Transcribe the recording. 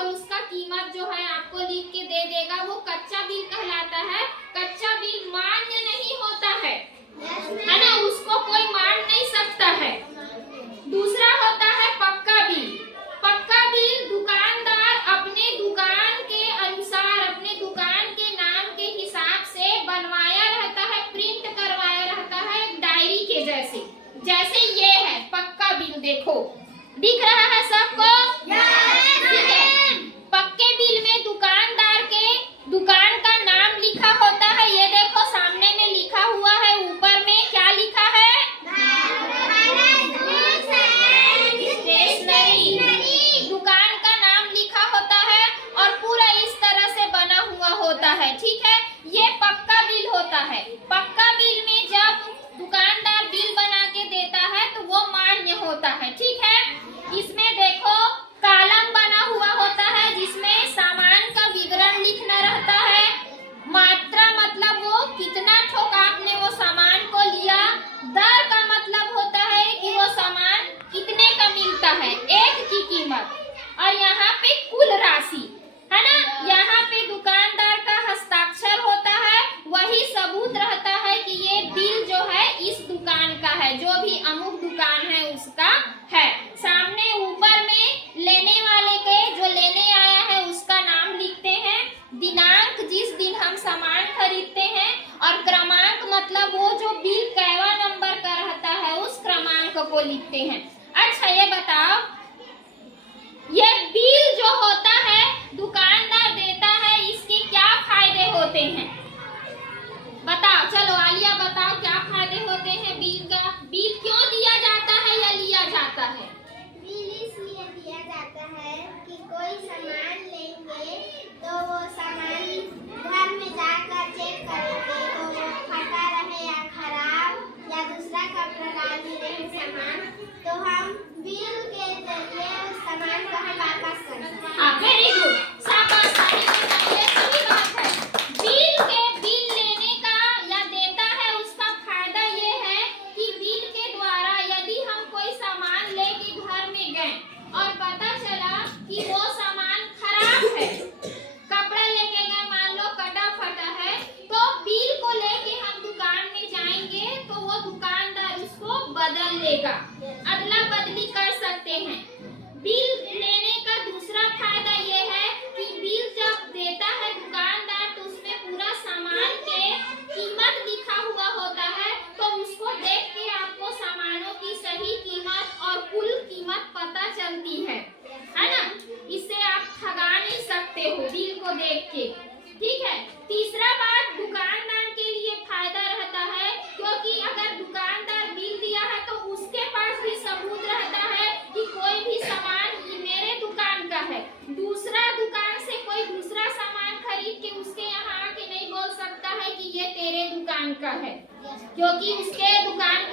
और उसका कीमत जो है आपको लिख के दे देगा, वो कच्चा बिल कहलाता है। कच्चा बिल मान्य नहीं होता है ना, उसको कोई मान नहीं सकता है। दूसरा होता है पक्का बिल। पक्का बिल दुकानदार अपने दुकान के अनुसार, अपने दुकान के नाम के हिसाब से बनवाया रहता है, प्रिंट करवाया रहता है, एक डायरी के जैसे। जैसे ये है पक्का बिल, देखो दिख रहा है सबको? ठीक है। पक्के बिल में दुकानदार के दुकान का नाम लिखा होता है। ये देखो सामने में लिखा हुआ है, ऊपर में क्या लिखा है? स्टेशनरी। दुकान का नाम लिखा होता है और पूरा इस तरह से बना हुआ होता है। ठीक है, ये पक्का बिल होता है। पक्का बिल में जब दुकानदार बिल बना के देता है तो वो मान्य होता है। ठीक है, इसमें देखो कॉलम बना हुआ होता है जिसमें सामान का विवरण लिखना रहता है। मात्रा मतलब वो कितना ठोक आपने वो सामान को लिया। दर का मतलब होता है कि वो सामान कितने का मिलता है, एक की कीमत। और यहाँ पे कुल राशि है ना, यहाँ पे दुकानदार का हस्ताक्षर होता है, वही सबूत रहता है कि ये बिल जो है इस दुकान का है, जो भी अमुक दुकान है उसका है। सामने ऊपर में लेने वाले के, जो लेने आया है उसका नाम लिखते हैं, दिनांक जिस दिन हम सामान खरीदते हैं, और क्रमांक मतलब वो जो बिल कैवा नंबर का रहता है उस क्रमांक को लिखते हैं। अच्छा ये बताओ, ये बिल जो होता है दुकानदार देता है, इसके क्या फायदे होते हैं? बताओ, चलो आलिया बताओ क्या फायदे होते हैं बिल का? बिल क्यों दिया जाता है या लिया जाता है? बिल इसलिए दिया जाता है कि कोई सामान लेंगे तो वो सामान घर में जाकर चेक करेंगे तो वो फटा रहे या खराब या दूसरा कपड़ा डाल दे रहे सामान, तो हम बिल के जरिए उस सामान को हम वापस कर सकते हैं। हाँ, वेरी गुड, शाबाश तालियां बजाइए, सही बात है। बिल लेने का या देता है उसका फायदा ये है कि बिल के द्वारा यदि हम कोई सामान लेके घर में गए और पता चला कि वो सामान खराब है, कपड़ा लेके गए मान लो कटा फटा है, तो बिल को लेके हम दुकान में जाएंगे तो वो दुकानदार उसको बदल लेगा, अदला बदली कर सकते हैं। बिल लेने का दूसरा फायदा ये है कि बिल जब देता है दुकानदार तो उसमें पूरा सामान के कीमत लिखा हुआ होता है, तो उसको देख के आपको सामानों की सही कीमत और कुल कीमत पता चलती है ना। इससे आप ठगा नहीं सकते हो बिल को देख के। ठीक है, तीसरा बात दुकानदार के लिए फायदा रहता है, क्योंकि अगर दुकानदार बिल दिया है तो उसके पास भी सबूत रहता है कि कोई भी सामान मेरे दुकान का है। दूसरा दुकान से कोई दूसरा सामान खरीद के उसके यहाँ आके नहीं बोल सकता है कि ये तेरे दुकान का है, क्योंकि उसके दुकान